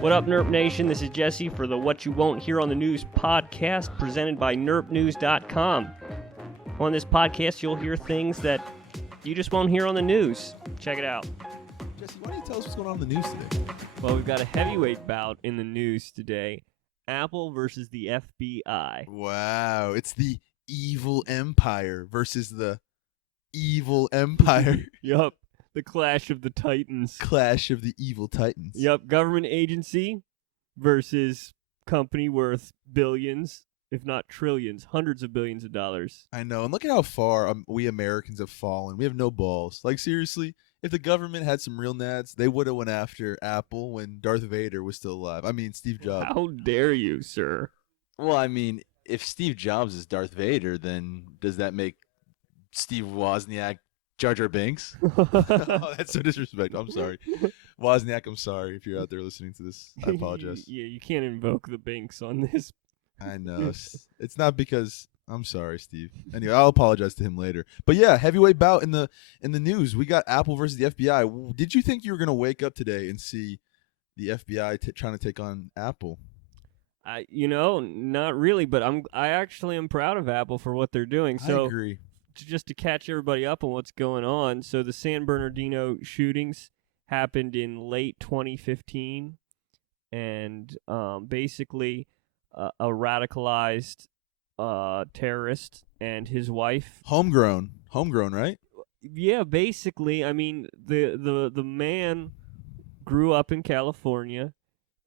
What up, NURP Nation? This is Jesse for the What You Won't Hear on the News podcast presented by NURPnews.com. On this podcast, you'll hear things that you just won't hear on the news. Check it out. Jesse, why don't you tell us what's going on in the news today? Well, we've got a heavyweight bout in the news today. Apple versus the FBI. Wow, it's the evil empire versus the evil empire. Yup. The clash of the titans. Clash of the evil titans. Yup. Government agency versus company worth billions, if not trillions, hundreds of billions of dollars. I know, and look at how far we Americans have fallen. We have no balls. Like, seriously, if the government had some real nads, they would have went after Apple when Darth Vader was still alive. I mean, Steve Jobs. How dare you, sir? Well, I mean, if Steve Jobs is Darth Vader, then does that make Steve Wozniak Jar Jar Binks? Oh, that's so disrespectful. I'm sorry. Wozniak, I'm sorry if you're out there listening to this. I apologize. Yeah, you can't invoke the Binks on this. I know. It's not because I'm sorry, Steve. Anyway, I'll apologize to him later. But yeah, heavyweight bout in the news. We got Apple versus the FBI. Did you think you were going to wake up today and see the FBI trying to take on Apple? Not really, but I actually am proud of Apple for what they're doing. So I agree. Just to catch everybody up on what's going on. So the San Bernardino shootings happened in late 2015, and basically a radicalized terrorist and his wife. Homegrown, right? Yeah, basically. I mean, the man grew up in California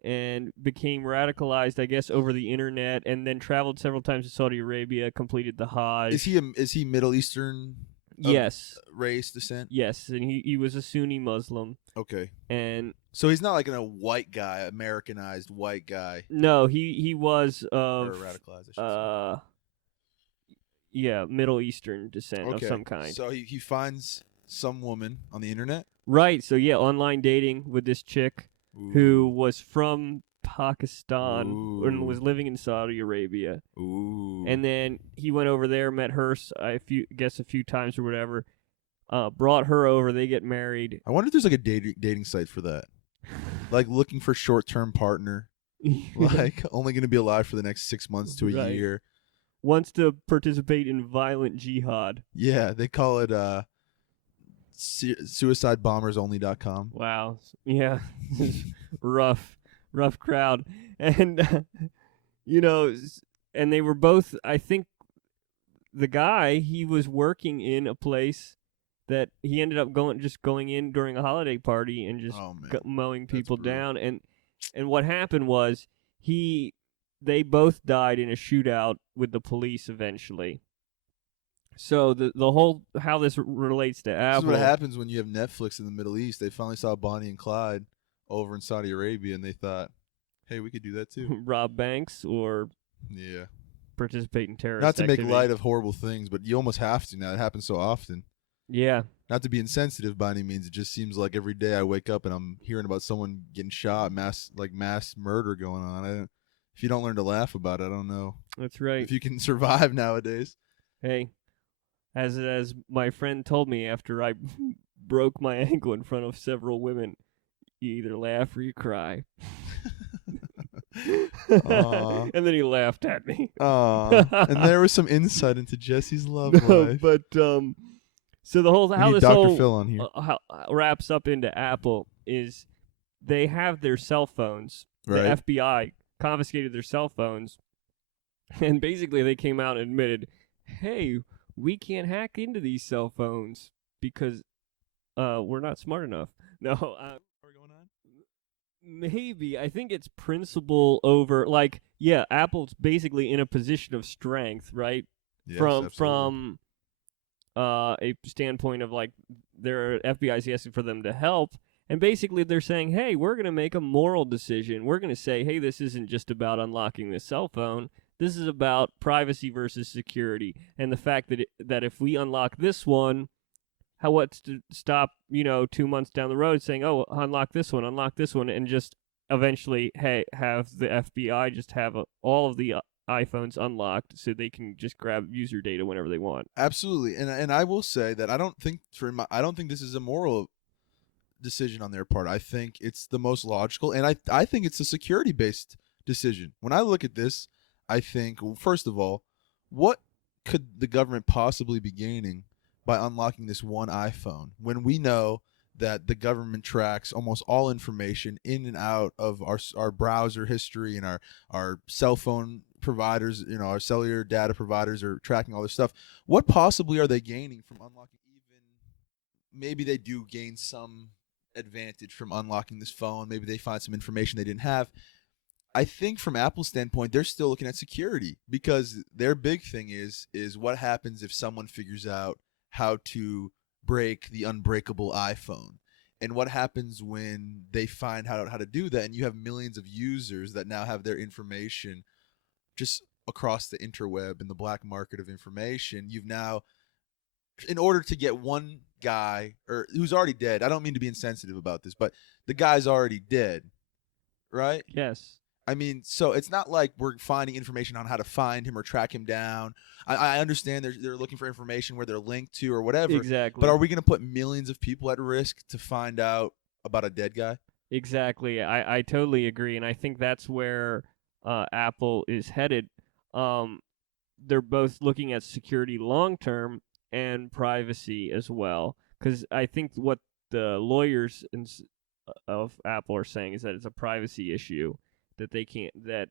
and became radicalized, I guess, over the internet, and then traveled several times to Saudi Arabia, completed the Hajj. Is he Middle Eastern? Yes. Race descent? Yes, and he was a Sunni Muslim. Okay. And so he's not like a white guy, Americanized white guy. No, he was of or radicalized, I should say. Yeah, Middle Eastern descent of some kind. So he finds some woman on the internet? Right. So yeah, online dating with this chick. Ooh. Who was from Pakistan Ooh. and was living in Saudi Arabia. Ooh. And then he went over there, met her, a few times or whatever, brought her over, they get married. I wonder if there's like a dating site for that. Like looking for short-term partner. Like only going to be alive for the next 6 months to a year. Wants to participate in violent jihad. Yeah, they call it suicidebombersonly.com. Wow. Yeah. rough crowd. And and they were both, I think the guy, he was working in a place that he ended up going in during a holiday party and just mowing people down. And what happened was they both died in a shootout with the police eventually. So the whole how this relates to Apple. This is what happens when you have Netflix in the Middle East. They finally saw Bonnie and Clyde over in Saudi Arabia, and they thought, "Hey, we could do that too." Rob banks or participate in terrorist Not to activity. make light of horrible things, but you almost have to now. It happens so often. Yeah. Not to be insensitive by any means. It just seems like every day I wake up and I'm hearing about someone getting shot, mass murder going on. If you don't learn to laugh about it, I don't know. That's right. If you can survive nowadays. Hey. As my friend told me after I broke my ankle in front of several women, you either laugh or you cry. And then he laughed at me. And there was some insight into Jesse's love life. But so the whole how this Dr. whole Phil on here. wraps up into Apple is they have their cell phones. Right. The FBI confiscated their cell phones, and basically they came out and admitted, "Hey, we can't hack into these cell phones because we're not smart enough." No, going on? Maybe. I think it's principle over, Apple's basically in a position of strength, right? Yes, from a standpoint of their FBI's asking for them to help. And basically they're saying, hey, we're going to make a moral decision. We're going to say, hey, this isn't just about unlocking this cell phone. This is about privacy versus security, and the fact that if we unlock this one, what's to stop 2 months down the road saying, oh, unlock this one, and just eventually, hey, have the FBI just have all of the iPhones unlocked so they can just grab user data whenever they want. Absolutely, and I will say that I don't think this is a moral decision on their part. I think it's the most logical, and I think it's a security-based decision. When I look at this, I think, well, first of all, what could the government possibly be gaining by unlocking this one iPhone when we know that the government tracks almost all information in and out of our browser history and our cell phone providers, our cellular data providers are tracking all this stuff. What possibly are they gaining from unlocking? Maybe they do gain some advantage from unlocking this phone. Maybe they find some information they didn't have. I think from Apple's standpoint, they're still looking at security because their big thing is what happens if someone figures out how to break the unbreakable iPhone. And what happens when they find how to do that, and you have millions of users that now have their information just across the interweb and the black market of information. You've now, in order to get one guy or who's already dead, I don't mean to be insensitive about this, but the guy's already dead, right? Yes. I mean, so it's not like we're finding information on how to find him or track him down. I understand they're looking for information where they're linked to or whatever. Exactly. But are we going to put millions of people at risk to find out about a dead guy? Exactly. I totally agree, and I think that's where Apple is headed. They're both looking at security long term and privacy as well, because I think what the lawyers of Apple are saying is that it's a privacy issue, that they can't, that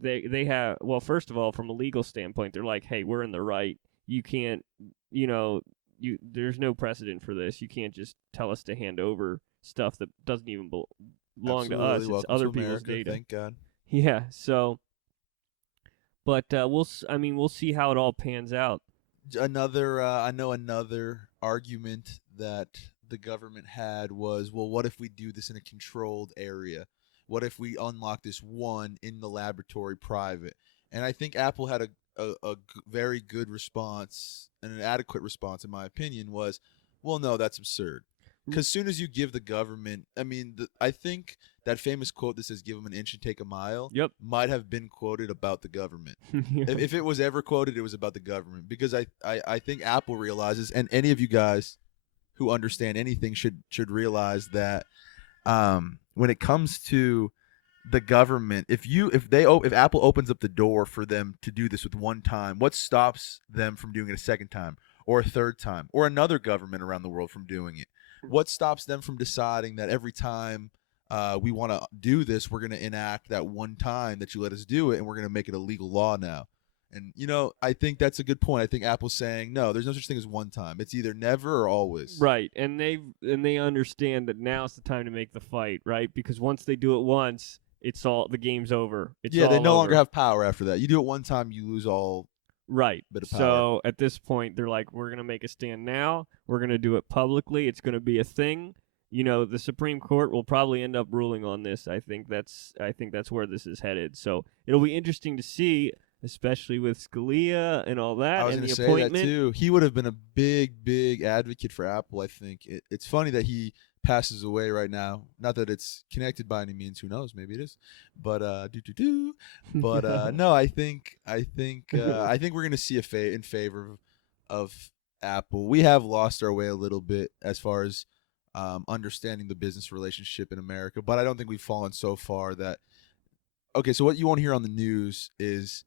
they have, well, first of all, from a legal standpoint, they're like, hey, we're in the right. You can't, there's no precedent for this. You can't just tell us to hand over stuff that doesn't even belong to us. Absolutely. It's Welcome other to people's America, data. Thank God. Yeah. So, but we'll see how it all pans out. I know another argument that the government had was, well, what if we do this in a controlled area? What if we unlock this one in the laboratory private? And I think Apple had a very good response, and an adequate response, in my opinion, was, well, no, that's absurd. Because as soon as you give the government, I think that famous quote that says "give them an inch and take a mile" Yep. might have been quoted about the government. Yeah. If it was ever quoted, it was about the government. Because I think Apple realizes, and any of you guys who understand anything should realize that when it comes to the government, if Apple opens up the door for them to do this with one time, what stops them from doing it a second time or a third time, or another government around the world from doing it? What stops them from deciding that every time we want to do this, we're going to enact that one time that you let us do it, and we're going to make it a legal law now? And I think that's a good point. I think Apple's saying, no, there's no such thing as one time. It's either never or always. Right, and they understand that now's the time to make the fight, right? Because once they do it once, the game's over. Yeah, they no over. longer have power after that. You do it one time, you lose all. Right. Bit of power. So at this point, they're like, we're going to make a stand now. We're going to do it publicly. It's going to be a thing. The Supreme Court will probably end up ruling on this. I think that's where this is headed. So it'll be interesting to see, especially with Scalia and all that. I was going to say that too. He would have been a big advocate for Apple. I think it's funny that he passes away right now. Not that it's connected by any means. Who knows? Maybe it is. But But no, I think we're gonna see in favor of Apple. We have lost our way a little bit as far as understanding the business relationship in America, but I don't think we've fallen so far that. Okay, so what you won't hear on the news is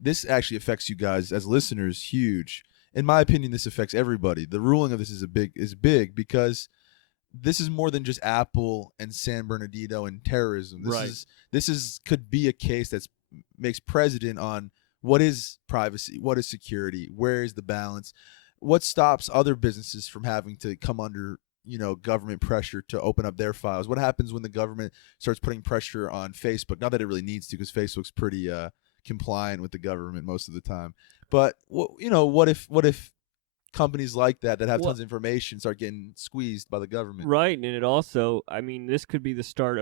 this actually affects you guys as listeners huge. In my opinion, this affects everybody. The ruling of this is big because this is more than just Apple and San Bernardino and terrorism. This could be a case that makes precedent on what is privacy, what is security, where is the balance, what stops other businesses from having to come under government pressure to open up their files. What happens when the government starts putting pressure on Facebook? Not that it really needs to, because Facebook's pretty compliant with the government most of the time. But what if companies like that have tons of information start getting squeezed by the government? Right, and it also, this could be the start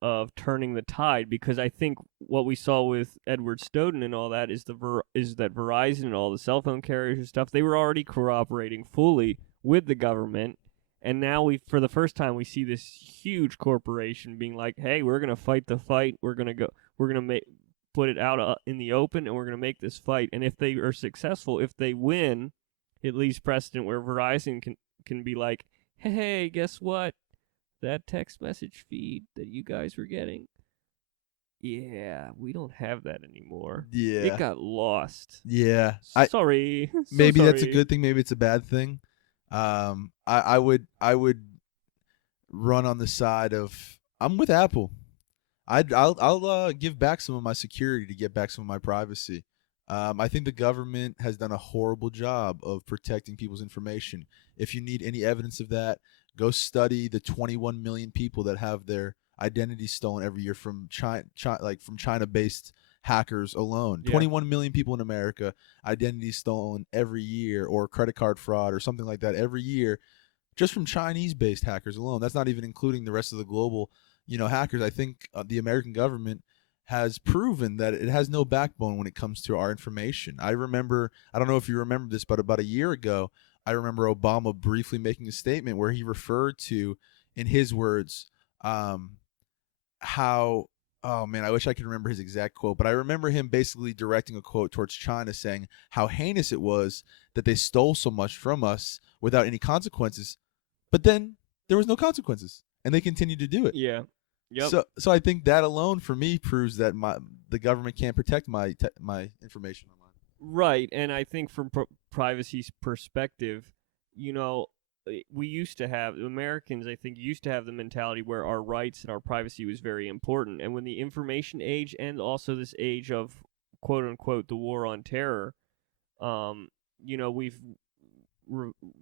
of turning the tide, because I think what we saw with Edward Snowden and all that is that Verizon and all the cell phone carriers and stuff, they were already cooperating fully with the government, and now for the first time we see this huge corporation being like, hey, we're gonna fight the fight, we're gonna put it out in the open, and we're gonna make this fight, and if they are successful, if they win, it leaves precedent where Verizon can be like, hey, guess what? That text message feed that you guys were getting, yeah, we don't have that anymore. It Yeah. got lost. Yeah. Sorry. So Maybe that's a sorry. good thing, maybe it's a bad thing. I would run on the side of I'm with Apple. I'll give back some of my security to get back some of my privacy. I think the government has done a horrible job of protecting people's information. If you need any evidence of that, go study the 21 million people that have their identities stolen every year from from China-based hackers alone. Yeah. 21 million people in America, identities stolen every year, or credit card fraud or something like that every year, just from Chinese-based hackers alone. That's not even including the rest of the global, hackers. I think the American government has proven that it has no backbone when it comes to our information. I don't know if you remember this, but about a year ago, I remember Obama briefly making a statement where he referred to, in his words, how, oh man, I wish I could remember his exact quote, but I remember him basically directing a quote towards China saying how heinous it was that they stole so much from us without any consequences. But then there was no consequences, and they continued to do it. Yeah. Yep. So I think that alone for me proves that the government can't protect my information online. Right, and I think from privacy's perspective, we used to have Americans. I think used to have the mentality where our rights and our privacy was very important. And when the information age and also this age of quote unquote the war on terror, um, we've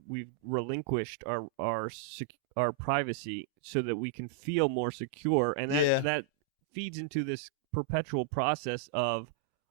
we've relinquished our privacy so that we can feel more secure, and Yeah. that feeds into this perpetual process of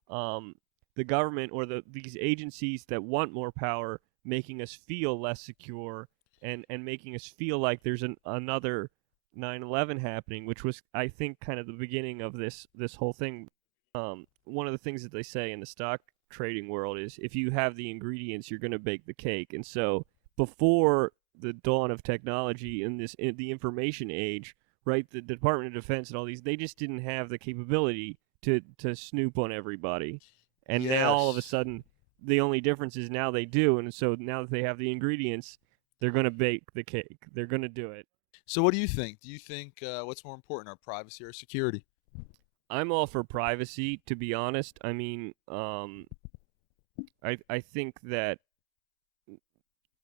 the government or these agencies that want more power making us feel less secure and making us feel like there's another 9/11 happening, which was I think kind of the beginning of this whole thing. One of the things that they say in the stock trading world is if you have the ingredients, you're going to bake the cake. And so before the dawn of technology in the information age, right, the Department of Defense and all these, they just didn't have the capability to snoop on everybody. And now all of a Yes. sudden, the only difference is now they do. And so now that they have the ingredients, they're going to bake the cake. They're going to do it. So what do you think? Do you think what's more important, our privacy or security? I'm all for privacy, to be honest. I mean, I think that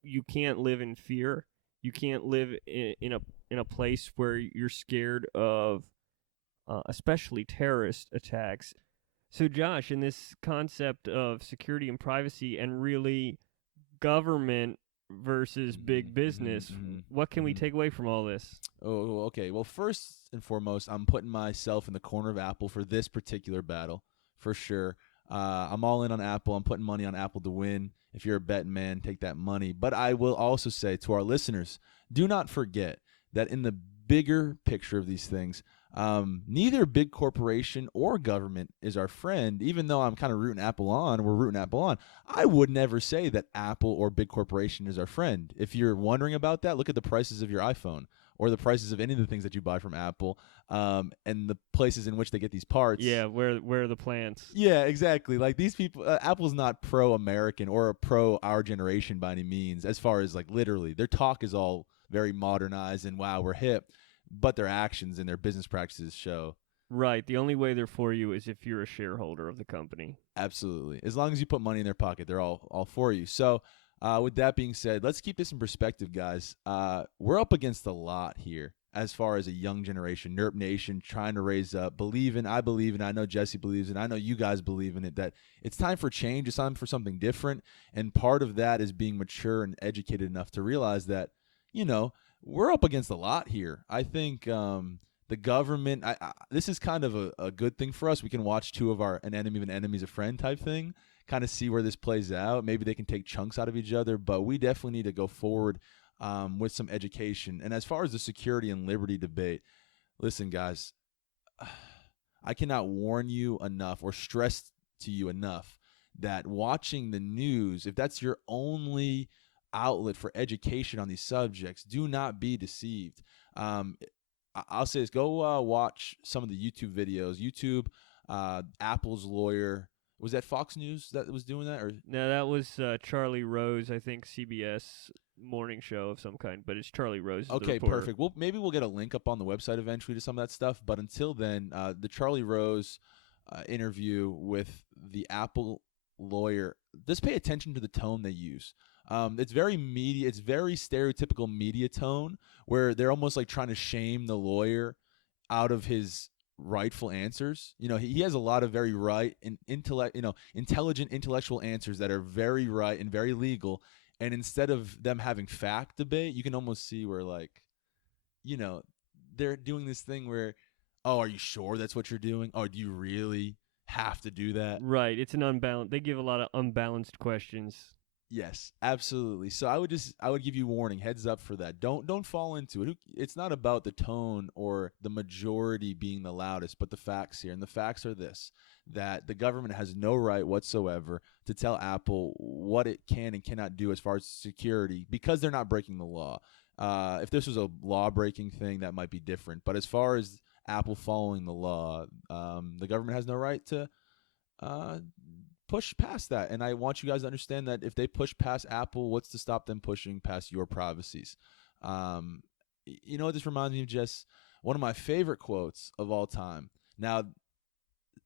you can't live in fear. You can't live in a place where you're scared of, especially terrorist attacks. So, Josh, in this concept of security and privacy, and really government versus big business, what can we take away from all this? Oh, okay. Well, first and foremost, I'm putting myself in the corner of Apple for this particular battle, for sure. I'm all in on Apple. I'm putting money on Apple to win. If you're a betting man, take that money. But I will also say to our listeners, do not forget that in the bigger picture of these things, neither big corporation or government is our friend. Even though I'm kind of rooting Apple on, we're rooting Apple on. I would never say that Apple or big corporation is our friend. If you're wondering about that, look at the prices of your iPhone or the prices of any of the things that you buy from Apple, and the places in which they get these parts. Yeah, where are the plants? Yeah, exactly. Like these people, Apple's not pro-American or pro our generation by any means. As far as like literally, their talk is all very modernized and wow, we're hip, but their actions and their business practices show. Right. The only way they're for you is if you're a shareholder of the company. Absolutely. As long as you put money in their pocket, they're all for you. So, with that being said, let's keep this in perspective, guys. We're up against a lot here as far as a young generation, NURP Nation, trying to raise up, I believe in, I know Jesse believes in, I know you guys believe in it, that it's time for change, it's time for something different. And part of that is being mature and educated enough to realize that, we're up against a lot here. I think the government, this is kind of a good thing for us. We can watch two of an enemy of an enemy's a friend type thing, kind of see where this plays out. Maybe they can take chunks out of each other, but we definitely need to go forward with some education. And as far as the security and liberty debate, listen, guys, I cannot warn you enough or stress to you enough that watching the news, if that's your only outlet for education on these subjects, do not be deceived. I'll say this: go watch some of the YouTube videos. YouTube, Apple's lawyer, was that Fox News that was doing that, or No, that was Charlie Rose, I think CBS morning show of some kind, but it's Charlie Rose. The Okay, reporter. perfect. Well, maybe we'll get a link up on the website eventually to some of that stuff. But until then, the Charlie Rose interview with the Apple lawyer, just pay attention to the tone they use. It's very media. It's very stereotypical media tone where they're almost like trying to shame the lawyer out of his rightful answers. You know, he has a lot of very right and intelligent intellectual answers that are very right and very legal. And instead of them having fact debate, you can almost see where, like, you know, they're doing this thing where, oh, are you sure that's what you're doing? Oh, do you really have to do that? Right. It's an unbalanced. They give a lot of unbalanced questions. Yes, absolutely. So I would give you warning, heads up for that. Don't fall into it. It's not about the tone or the majority being the loudest, but the facts here. And the facts are this: that the government has no right whatsoever to tell Apple what it can and cannot do as far as security, because they're not breaking the law. If this was a law-breaking thing, that might be different. But as far as Apple following the law, the government has no right to push past that. And I want you guys to understand that if they push past Apple, what's to stop them pushing past your privacies? You know what this reminds me of? Just one of my favorite quotes of all time. Now,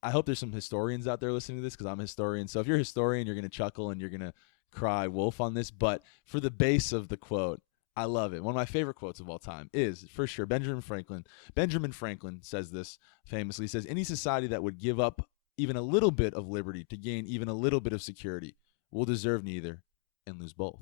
I hope there's some historians out there listening to this, because I'm a historian. So if you're a historian, you're going to chuckle and you're going to cry wolf on this. But for the base of the quote, I love it. One of my favorite quotes of all time is, for sure, Benjamin Franklin. Benjamin Franklin says this famously. He says, any society that would give up even a little bit of liberty to gain even a little bit of security will deserve neither and lose both.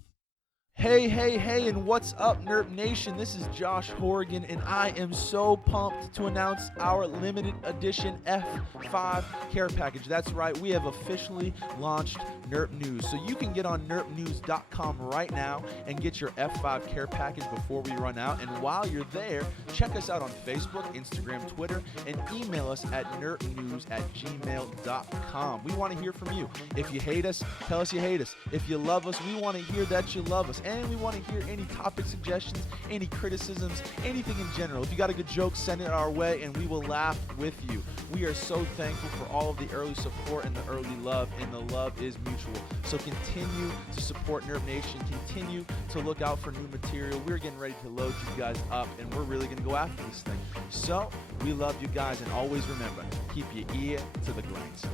Hey, hey, hey, and what's up, NURP Nation? This is Josh Horrigan, and I am so pumped to announce our limited edition F5 care package. That's right, we have officially launched NURP News. So you can get on nurpnews.com right now and get your F5 care package before we run out. And while you're there, check us out on Facebook, Instagram, Twitter, and email us at nurpnews@gmail.com. We want to hear from you. If you hate us, tell us you hate us. If you love us, we want to hear that you love us. And we want to hear any topic suggestions, any criticisms, anything in general. If you got a good joke, send it our way, and we will laugh with you. We are so thankful for all of the early support and the early love, and the love is mutual. So continue to support NURP Nation. Continue to look out for new material. We're getting ready to load you guys up, and we're really going to go after this thing. So we love you guys, and always remember, keep your ear to the grindstone.